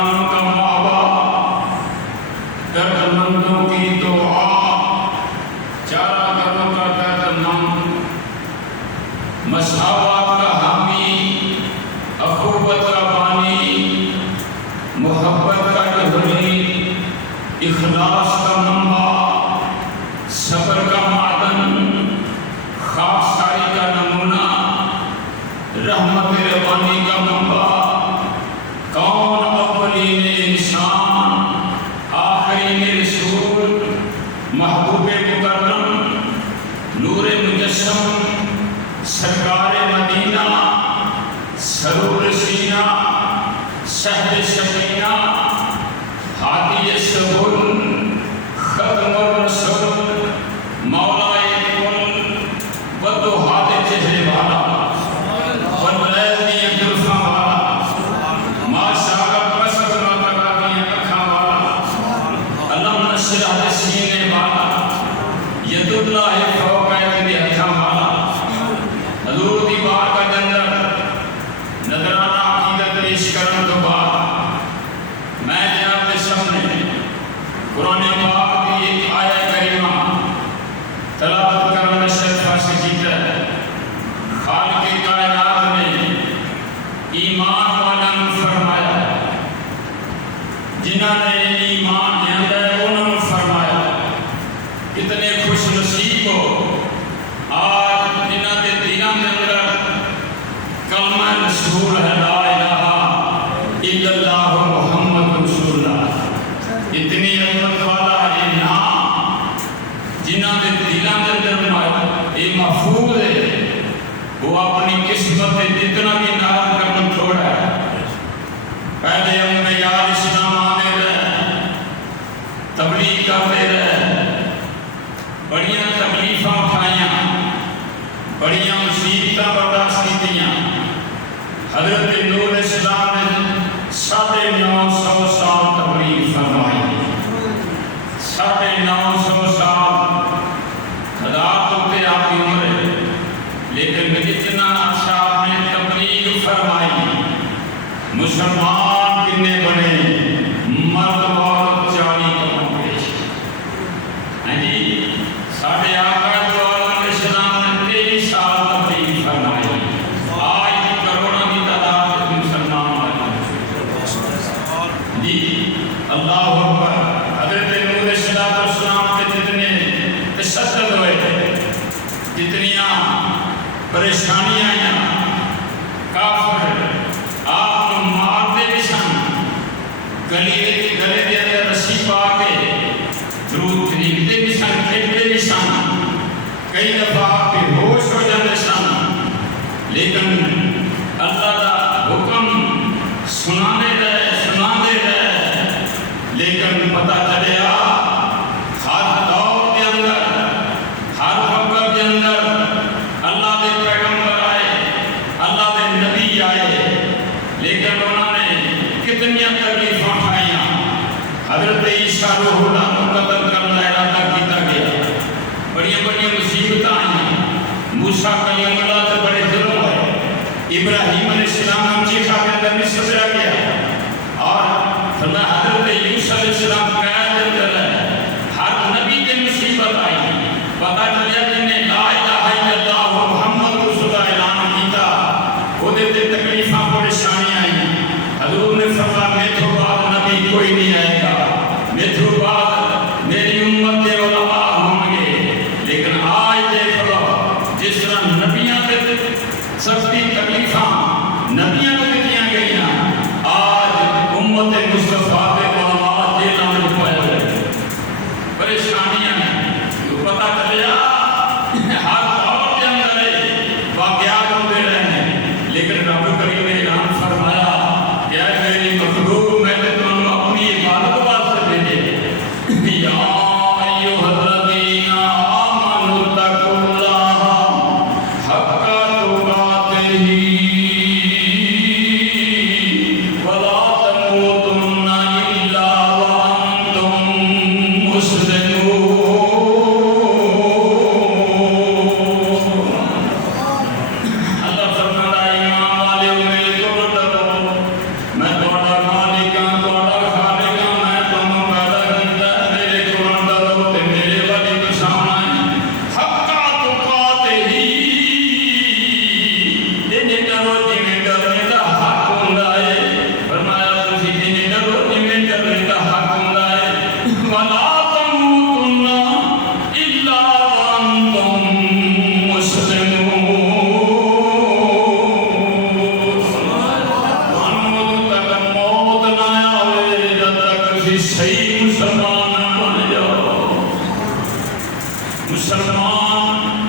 جانوں کا مابا، درد مندوں کی دعا، چارہ گروں کا درد مند، مساوات کا حامی، اخوت کا بانی، محبت کا جوہری، اخلاص کا منبع، صبر کا معدن، خاکساری کا نمونہ، رحمت ربانی کا منبع، کون اولین انسان، آخرین رسول، محبوب مکرم، نور مجسم، سرکار مدینہ، سرور سینہ، شہد سکینہ، ہادی سبل، ختم الرسل، مولا کل، بدوحات چہرے والا، واللیل زلفاں والا، ماشاء پسند نہ تراکی اکھاں والا، علم نشرح سینے والا، ید اللہ فوق ایدی ہتھاں والا، حضور دی بارگاہ دے اندر نذرانہ عقیدت پیش کرن تو بعد میں جناب کے سامنے قرآن پاک کی ایک آیت کریمہ تلاوت کرنے شرف حاصل کیتا ہے۔ خالق کائنات نے ایمان والوں فرمایا، جنہاں نے ایمان لیا ہے انہوں نے فرمایا کتنے خوش نصیب ہو آج جنہاں دے دلوں کے اندر کلمہ رسول ہے، لا الہ الا اللہ محمد رسول اللہ، اتنی عظمت والا یہ نام جنہاں دے دلوں کے اندر یہ محفوظ ہے، وہ اپنی قسمت سے جتنا بھی ناز کرنا چھوڑا ہے۔ پہلے انبیاء اسلام آنے رہے، تبلیغ کرتے رہے، بڑیاں تکلیفاں اٹھائیاں، بڑیاں مصیبتاں برداشت کیتیاں۔ حضرت نوح اسلام نے 950 سال تبلیغ فرمائی، 950 سال، ہزار تو تے آپ کی عمر ہے، لیکن جتنا عرصہ آپ نے تبلیغ فرمائی، مسلمان کتنے بنے، مرد عورت 40 قوم پیش۔ ہاں جی، ساڑھے آقا دو عالم اسلام نے 23 سال تبلیغ فرمائی، آج کروڑوں کی تعداد میں مسلمان والے جی اللہ اکبر۔ حضرت نوح علیہ السلام کے جتنے تشدد ہوئے، جتنیاں پریشانیاں آئیں، کافر آپ کو مارتے بھی سن، گلے کے اندر رسی پا کے درود خریدتے بھی سن، کھیلتے بھی سن، کئی دفعہ آپ بے ہوش ہو جاتے سن، لیکن اللہ کا حکم سنانے رہے، لیکن پتہ چلیا ہر دور کے اندر، ہر وقت کے اندر اللہ کے پیغمبر آئے، اللہ کے نبی آئے، لیکن انہوں نے کتنی تکلیفاں اٹھائیاں۔ حضرت عیسیٰ روح اللہ کو قتل کرنے کا ارادہ کیتا گیا، بڑی مصیبتیں آئیں، موسیٰ کلیم اللہ سے بڑے ظلم ہوئے، ابراہیم علیہ السلام چیخا کے اندر بھی سزا گیا، اور فرمایا حضرت یوسف علیہ السلام قید کے اندر ہے، ہر نبی کی مصیبت آئی، پتہ چلیا جن نے لا الہ الا اللہ محمد رسول اللہ اعلان کیتا، وہ دیتے تکلیفاں پریشانیاں آئیں۔ حضور نے فرمایا میتھوں بعد نبی کوئی نہیں آئے گا، میتھوں بعد میری امت کے علماء ہوں گے، لیکن آج دیکھ لو جس طرح نبیاں کے سختی تکلیفاں نبیاں کو دیا گئیاں، آج امت مصطفیٰ کے علماء جیلوں میں پائے ہوئے، پریشانیاں ہیں، تو پتہ چلیا ہر دور کے اندر واقعات ہوتے رہے ہیں، لیکن رب کریم نے اعلان فرمایا کہ اے میری مخلوق میں نے تم اپنی عبادت واسطے بھیجے، یا ایھا الذین آمنوا اتقوا اللہ حق تقاتہ ولا تموتن الا وانتم مسلمون۔ صحیح مسلمان بن جاؤ. مسلمان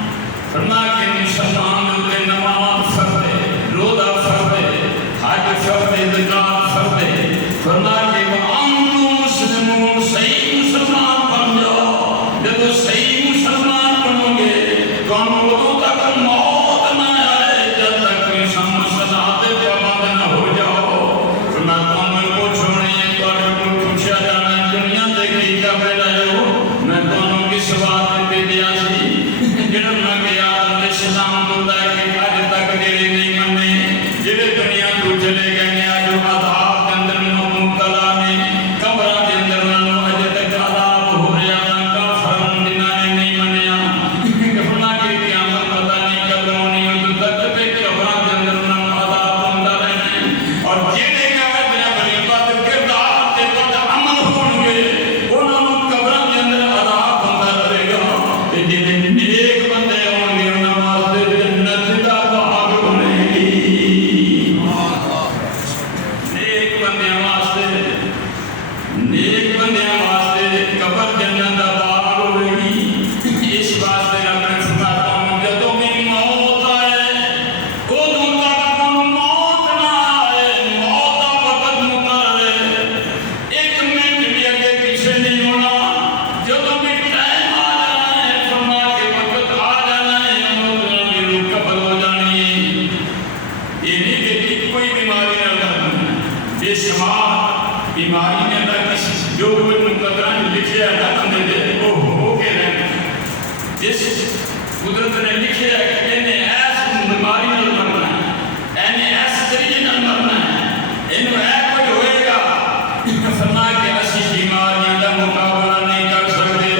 فرما کے مسلمان ہوتے نماز فرض ہے، روزہ فرض ہے، حج فرض ہے، زکات فرض ہے. فرما کے وانتم مسلمون صحیح مسلمان بن جاؤ. جب صحیح مسلمان بنو گے تو ہم لوگوں تک موت نہ آئے جب تک ہم صلاۃ پابند نہ ہو جاؤ. فرما تمہیں کو چھوڑنے تو کو پوچھا جانا دنیا تے کی کر رہے ہو. میں تمہیں کس بات پہ دیا سی جنم نہ کیا اسلام تو لے کے اج تک میرے نہیں منے جڑے دنیا تو چلے گئے جو عذاب کے اندر مبتلا نے قبراں دے اندر انہوں اج تک عذاب ہو رہا کافر جنہاں نے نہیں منیا فرما کے قیامت پتہ نہیں کب ہونی ہے تک پہ قبراں دے اندر انہوں عذاب ہوندا رہنا. اور جڑے کہ بڑی بات کردار تے بد عمل ہون گے انہاں نوں قبراں دے اندر عذاب ہوندا رہے گا. تے جڑے نیک بندے ہون گے انہاں واسطے جنت دا باغ بنے گی. نیک بندے واسطے قبر جنت دا باغ ہوے گی. اس واسطے رب نے فرمایا جدوں میری موت آئے اودوں تک موت نہ آئے. موت دا وقت مقرر ہے، ایک منٹ بھی اگے پیچھے نہیں ہونا. جدوں بھی ٹائم آ جانا ہے فرما کے وقت آ جانا ہے موت کی قبر ہو جانی ہے. یہ نہیں کہ کوئی بیماری نہ لگنا بے شمار بیماری نے اللہ کسی جو کچھ مقدرہ لکھے ہے بندے دے وہ ہو کے رہنا. جس قدرت نے لکھے ہے کہ انہیں ایس بیماری نہ مرنا ہے، انہیں ایس طریقے نہ مرنا ہے، انہیں ایک کچھ ہوئے گا. فرما کہ اسی بیماریاں کا مقابلہ نہیں کر سکتے،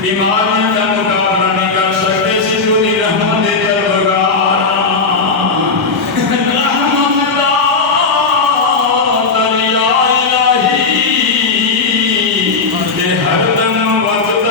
بیماریاں کا مقابلہ نہیں کر سکتے. سجو دی رحمت دے دربگار رحمت اللہ تریا الہی کہ ہر دم وقت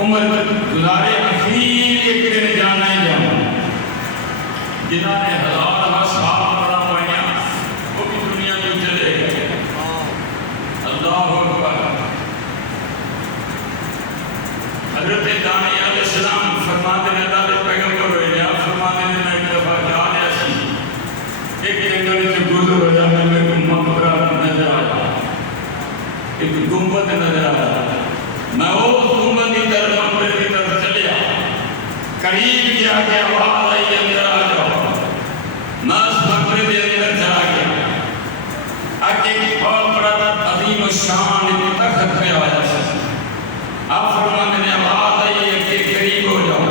عمر گزارے اخیر ایک دن جانا ہی جانا. جنہوں نے ہزار سال پڑا پائیا وہ بھی دنیا میں چلے گئے. اللہ اکبر. حضرت دانی علیہ السلام فرماتے ہیں اللہ کے پیغمبر ہوئے یا فرماتے ہیں میں ایک دفعہ جا رہا سی ایک جنگل سے گزر ہو جانے میں کوئی مقبرہ نظر آیا، ایک گنبد نظر آیا. میں وہ گنبد کی طرف مقبرے کی طرف چلیا، قریب کیا کہ آواز آئی اندر آ جاؤ. میں اس مقبرے کے اندر چلا گیا. آگے ایک بہت بڑا عظیم الشان ایک تخت پہ آیا. آپ فرماتے ہیں آواز آئی ہے کہ قریب ہو جاؤ.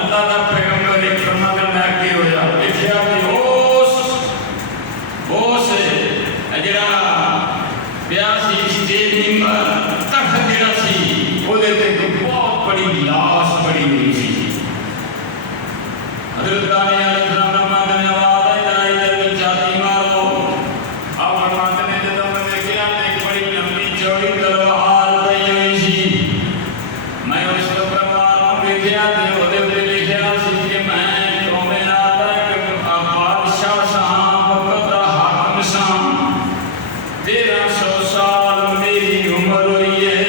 اللہ کا پیغمبر ایک فرماتے ہیں کہ ہو جاؤ. لکھیا کہ اس جڑا پیاسی اسٹیج ممبر تخت جڑا سی وہ دیتے بہت بڑی لاش پڑی ہوئی سی. حضرت دانی علیہ السلام فرماتے ہیں آواز آئی ادھر چھاتی مارو. آپ فرماتے ہیں جب میں نے دیکھا ایک بڑی لمبی چوڑی تلوار پئی ہوئی سی. میں اس کو تلوار دیکھا تے وہ تے لکھیا سی کہ میں قوم آتا کہ بادشاہ ساں وقت دا حاکم ساں. 1300 سال میری عمر ہوئی ہے.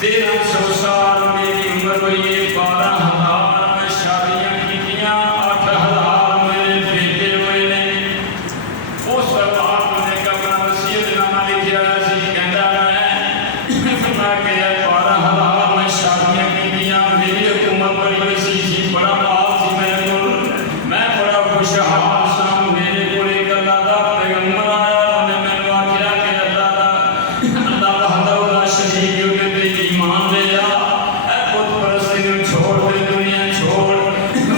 1300 سال میری عمر ہوئی ہے. 12,000 میں شادیاں کیتیاں. 8,000 میرے بیٹے ہوئے نے. اس وقت نے اپنا وصیت نامہ لکھیا سی کہندا ہے فرما کے 12,000 میں شادیاں کیتیاں. میری حکومت بڑی ہوئی سی. بڑا مال سی میرے کول. میں بڑا خوشحال سا. میرے کول ایک اللہ دا پیغمبر آیا. انہیں مینوں آکھیا کہ اللہ وحدہ لا شریک تے ایمان لے آ. اے بت پرستی نوں چھوڑ دے. دنیا چھوڑ.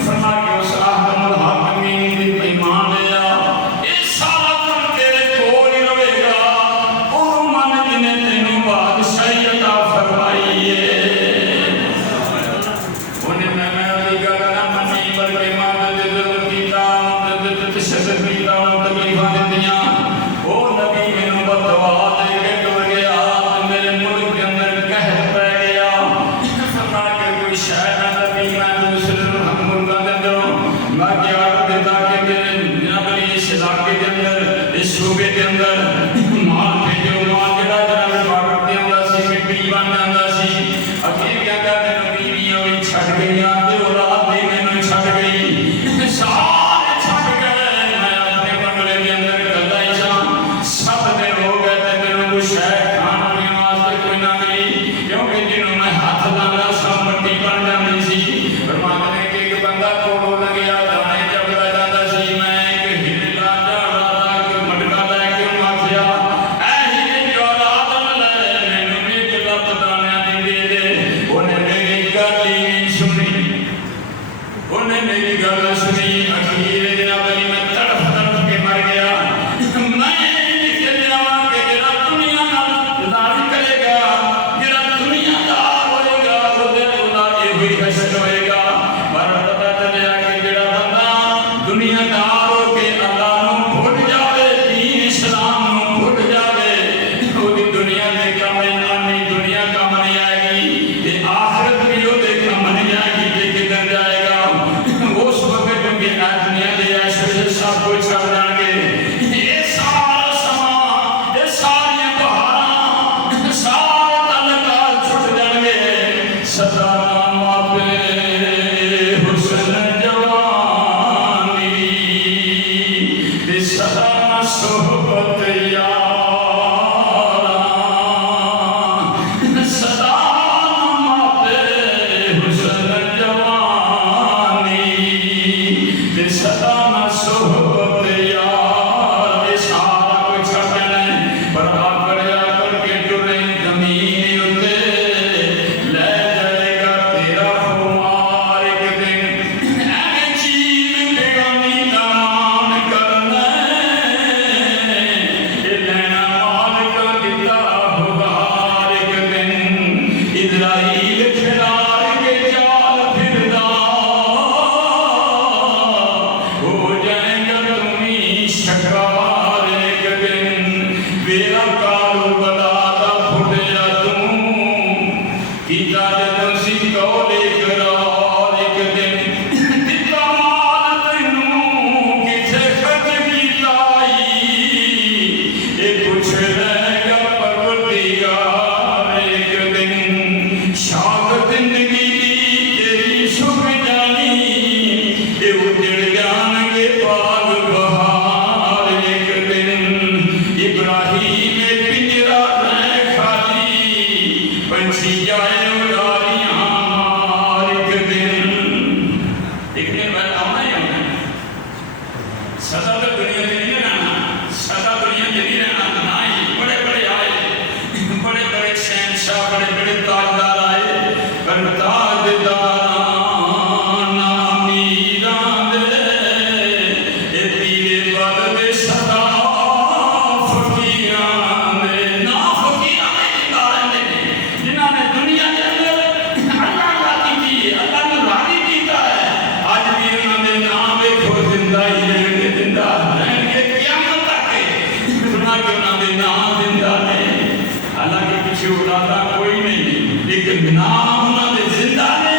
فرما کے اس احکم الحاکمین تے ایمان لے آ. اے سارا کم تیرے کول ہی رہے گا. او من جنے تینوں بادشاہی عطا فرمائی ہے. انہیں میں علی گل نہ منی بلکہ ماں دے دل کیتا. دے تشدد کیتا. تکلیفاں دتیاں. او نبی مینوں بددعا دے کے ٹر گیا. میرے ملک کے اندر پیچھے اولادہ کوئی نہیں، لیکن نام انہوں نے زندہ نے،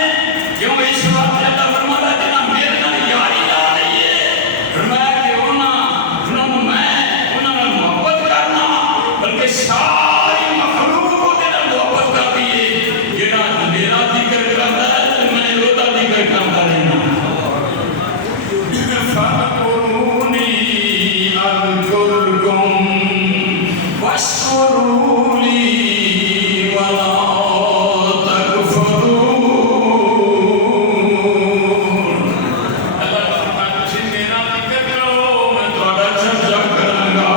کیوں اس وقت اللہ فرماتا جنا میرے نال یاری لا رہی ہے، فرمایا کہ انہوں نے محبت کرنا، بلکہ ساری مخلوق کو دینا محبت کر دیئے، جنا میرا ذکر کرتا ہے میں روتا ذکر کرتا رہنا۔ فَاذْكُرُونِي أَذْكُرْكُمْ وَاشْكُرُوا لِي وَلَا تَكْفُرُونَ۔ اللہ فرماتا ہے تسی میرا ذکر کرو میں تہاڈا چرچا کراں گا،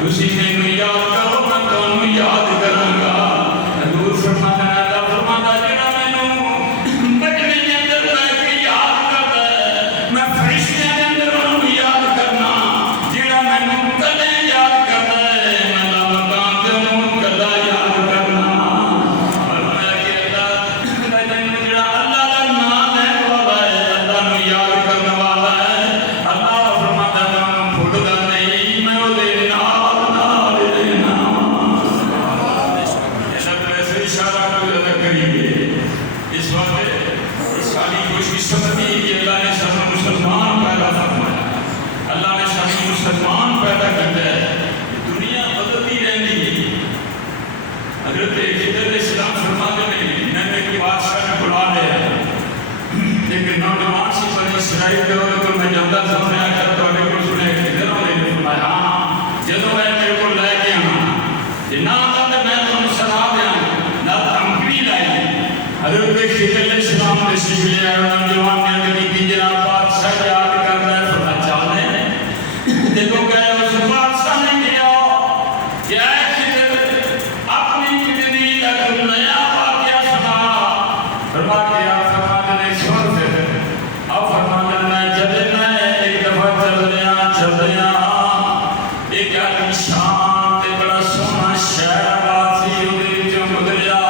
تسی مینوں یاد کرو میں تانوں یاد کراں گا۔ حضور فرماتا ہے اللہ فرماتا ہے جڑا مینوں بچنے دے اندر بیٹھ کے یاد کردا ہے میں فرشتیاں دے اندر انہوں یاد کرنا، جڑا مینوں کدے یاد کردا ہے میں لامکان تے انہوں کدا یاد کرنا۔ فرمایا کہ اللہ جڑا اللہ دا نام لینے والا ہے، اللہ نوں یاد کرنے والا ہے، اللہ فرماتا ہے میں بھولدا نہیں، میں او دے نال رہنا۔ اللہ ویسے اشارہ کو کریے اس وقت ساری خوش قسمتی کہ اللہ نے سب مسلمان پیدا فرمایا، اللہ نے سب مسلمان پیدا کرتا ہے۔ دنیا بدلتی رہتی ہے۔ حضرت خضر علیہ السلام فرماتے ہیں میں نے ایک بادشاہ نے بلا لیا لیکن نوجوان سی بنی اسرائیل کے اور تو میں جانتا سامنے آ کر توڑے کو سنے خضر علیہ نے فرمایا جدو میں میرے کو لے کے آنا نہ آتا میں تم سنا دیا نہ تمکری لائی۔ حضرت خضر علیہ السلام نے سیکھ لیا نوجوان نے اندر کی جناب بادشاہ یاد کرتا ہے فرمایا چاہنے دیکھو گئے اس بادشاہ نے کیا کہ اے خضر اپنی زندگی کا کوئی نیا واقعہ سنا۔ فرمایا کہ آپ فرماتے ہیں سن سے اب فرماتے ہیں جب میں ایک دفعہ چل دیا ایک آدمی شام تے بڑا سونا شہر آباد سی ادھر جو گزریا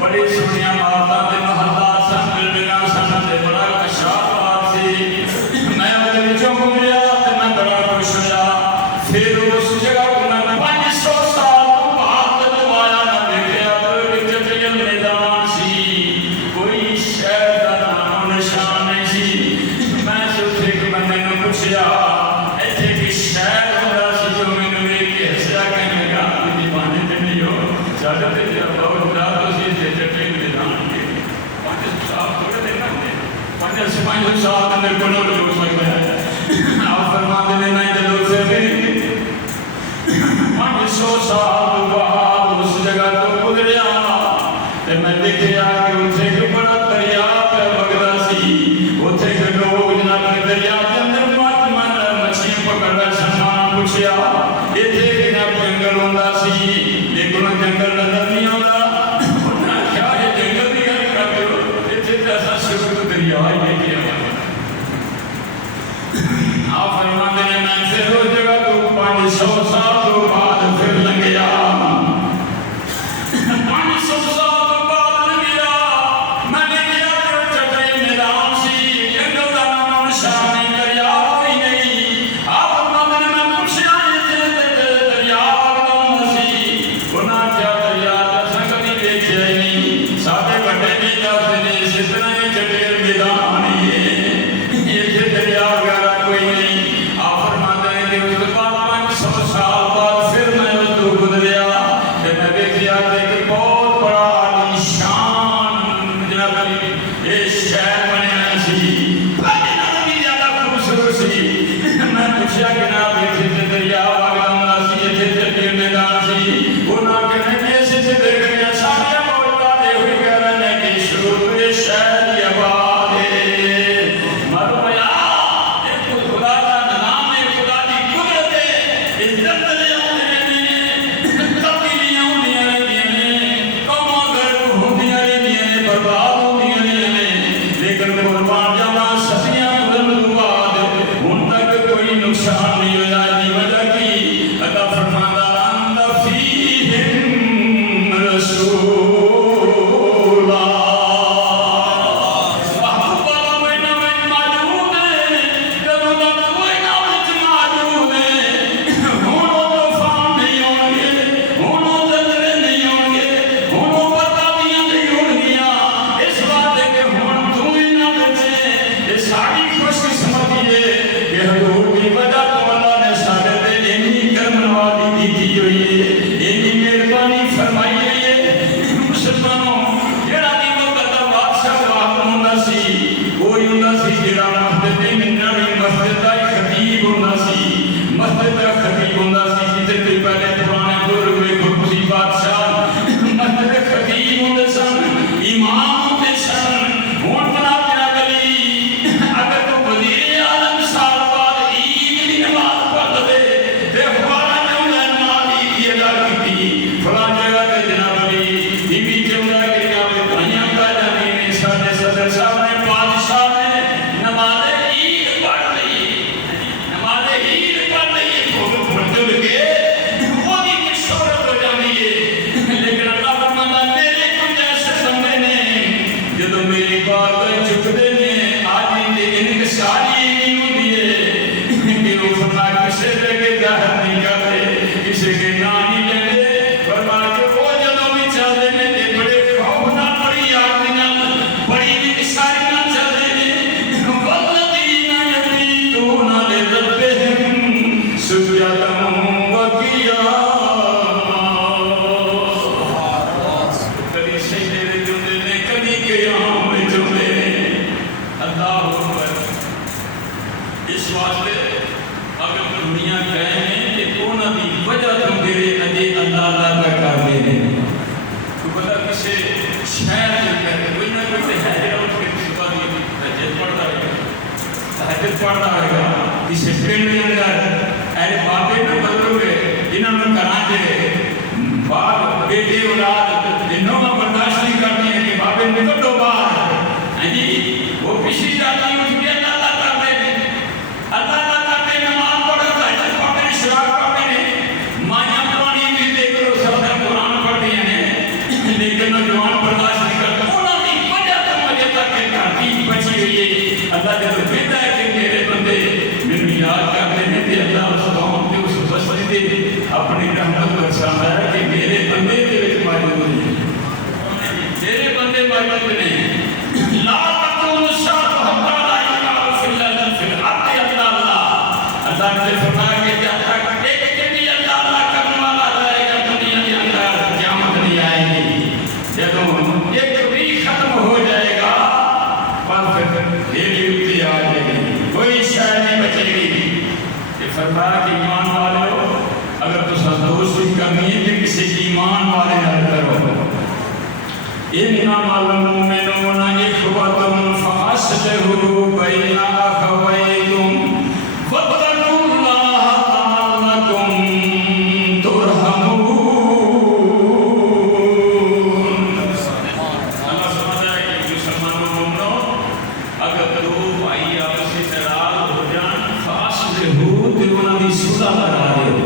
بڑی سنیا مارتا تے محلات سن بلڈنگاں سن تے بڑا کشار آباد سی میں ادھر جو گزریا تے میں بڑا خوش ہویا۔ پھر اس جگہ کو میں 500 سال تو بعد جب آیا میں دیکھا تو جبریل میدان سی کوئی شہر کا نام و نشان نہیں سی۔ میں سوچ ایک بندے نے پوچھا ایسے کہ شہر ہوتا سی جو میں نے ایک حصہ کہنے لگا آپ دیوانے تے نہیں ہو زیادہ تے جب بہت رات ہو سی جبریل میدان کے 500 سال تھوڑے دیکھا ہوں 500 سال اندر کنو جو سکتا ہے آپ فرماتے ہیں میں جلو سے بھی 500 سال بعد اس جگہ تو گزریا تے میں دیکھیا کہ اتھے ایک بڑا دریا پہ بگدا سی اتھے کے لوگ جناب دریا کے اندر مچھلیاں پکڑنا سامان پوچھیا اتھے جناب جنگل ہوندا سی لیکن جنگل نظر نہیں آتا انہاں کیا یہ جنگل دی گل کرتے ہو اتھے تے ایسا صرف دریا ہی دیکھیا آپ فرماتے ہیں میں پھر اس جگہ تو 500 سال تو بعد پھر لنگیا 500 سال تو بعد لنگیا میں نے کیا جو جبریل میدان سی جنگل کا نام نشان نہیں دریا کوئی نہیں۔ آپ فرماتے ہیں میں پوچھا دریا کون سی انہاں کیا دریا جیسا کبھی دیکھا ہی نہیں ساتھے بڑے بھی جاتے ہیں اسی طرح یہ جبریل میدان ہی ہے یہ دریا وغیرہ کوئی نہیں۔ آپ فرماتے ہیں کہ اس کے بعد 500 سال بعد پھر میں اس کو گزریا کہ میں دیکھیا کہ بہت بڑا عالی شان جناب یہ شہر بنیا سی لیکن بھی زیادہ خوبصورت سی۔ میں پوچھا کہ جناب یہ دریا وغیرہ سی یہ جبریل میدان سی انہاں کہنے کہ ایسے سے دیکھ رہے سارے بہت باتیں ہوئی کہہ رہے ہیں کہ شروع یہ شہر یہ آباد ہے مرمیا خدا کا نام ہے خدا کی قدرت ہے اس درد لے آنے تبدیلیاں ہونے پڑھتا ہوئے گا کسی پنڈ کے اندر ایسے بابے نہ بدلو گے جنہوں نے کہاں دے باپ بیٹے اولاد انہوں نے برداشت نہیں کرتی ہیں کہ بابے نکٹو باہر جی وہ پچھلی جاتی اٹھ کے اللہ کرتے ہیں اللہ کرتے نماز پڑھتا ہے پڑھتے ہیں شراب پڑھتے ہیں مائیاں پرانی بھی دیکھ کرو سب نے قرآن پڑھ دیا ہیں لیکن نوجوان برداشت نہیں کرتے انہوں نے وجہ تو مجھے تک کہ ترتیب بچی ہوئی ہے اللہ جب کہتا ہے کہ میرے بندے میرے یاد کرتے ہیں کہ اللہ اس قوم کے اس بستی دے اپنی رحمت برساتا ہے کہ میرے بندے کے وچ موجود ہیں میرے بندے موجود ہیں لا تکون الشرط حتى لا يقال في الارض في الارض اللہ نے فرمایا کہ جب تک ایک بھی اللہ کرنے والا رہے گا دنیا کے اندر قیامت نہیں آئے گی جب ایک بھی ختم ہو جائے گا پر پھر ڈھیری آ جائے گی کوئی شے نہیں بچے گی یہ فرمایا کہ ایمان والو اگر تو دوستی کرنی ہے کہ کسی ایمان والے نال کرو انما المؤمنون اخوة فاصلحوا بين اخويكم واتقوا الله لعلكم ترحمون اللہ سمجھا ہے کہ مسلمانوں مومنوں اگر دو بھائی آپس میں ناراض ہو جان فاصلحوا تو انہاں دی صلح کرا دیو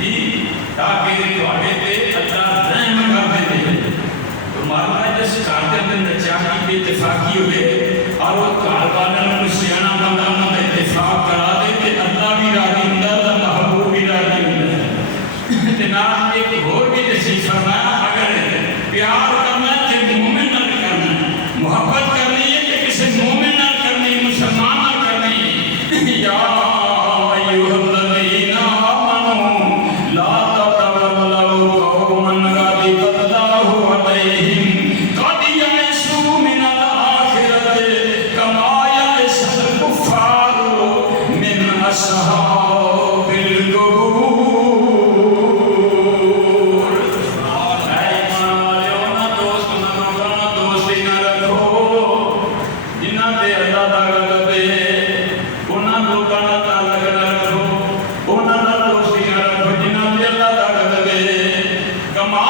جی تاکہ تواڈے تے اللہ رحم کر دے تو مارنا جس کارتے اندر چاہی بھی اتفاقی ہوئے اور وہ کاروانا میں سیانا بندہ میں اتفاق کرا دے کہ اللہ بھی راضی اندر اور محبوب بھی راضی اندر جناب ایک اور بھی نصیب فرمایا اگر پیار کرنا ہے کہ مومن نہ کرنا محبت کرنی ہے کہ کسی مومن نہ کرنی مسلمان نہ کرنی یا ایوہ الذین آمنوا لا تتولوا قوما غضب اللہ علیہم قد یئسوا من الآخرۃ کما یئس الکفار من اصحاب القبور اے ایمان والو نہ دوست نہ روکنا دوستی نہ رکھو جنہاں تے اللہ دا غضب ہے انہاں لوکاں نال تعلق نہ رکھو انہاں نال دوستی نہ رکھو جنہاں تے اللہ دا غضب ہے کما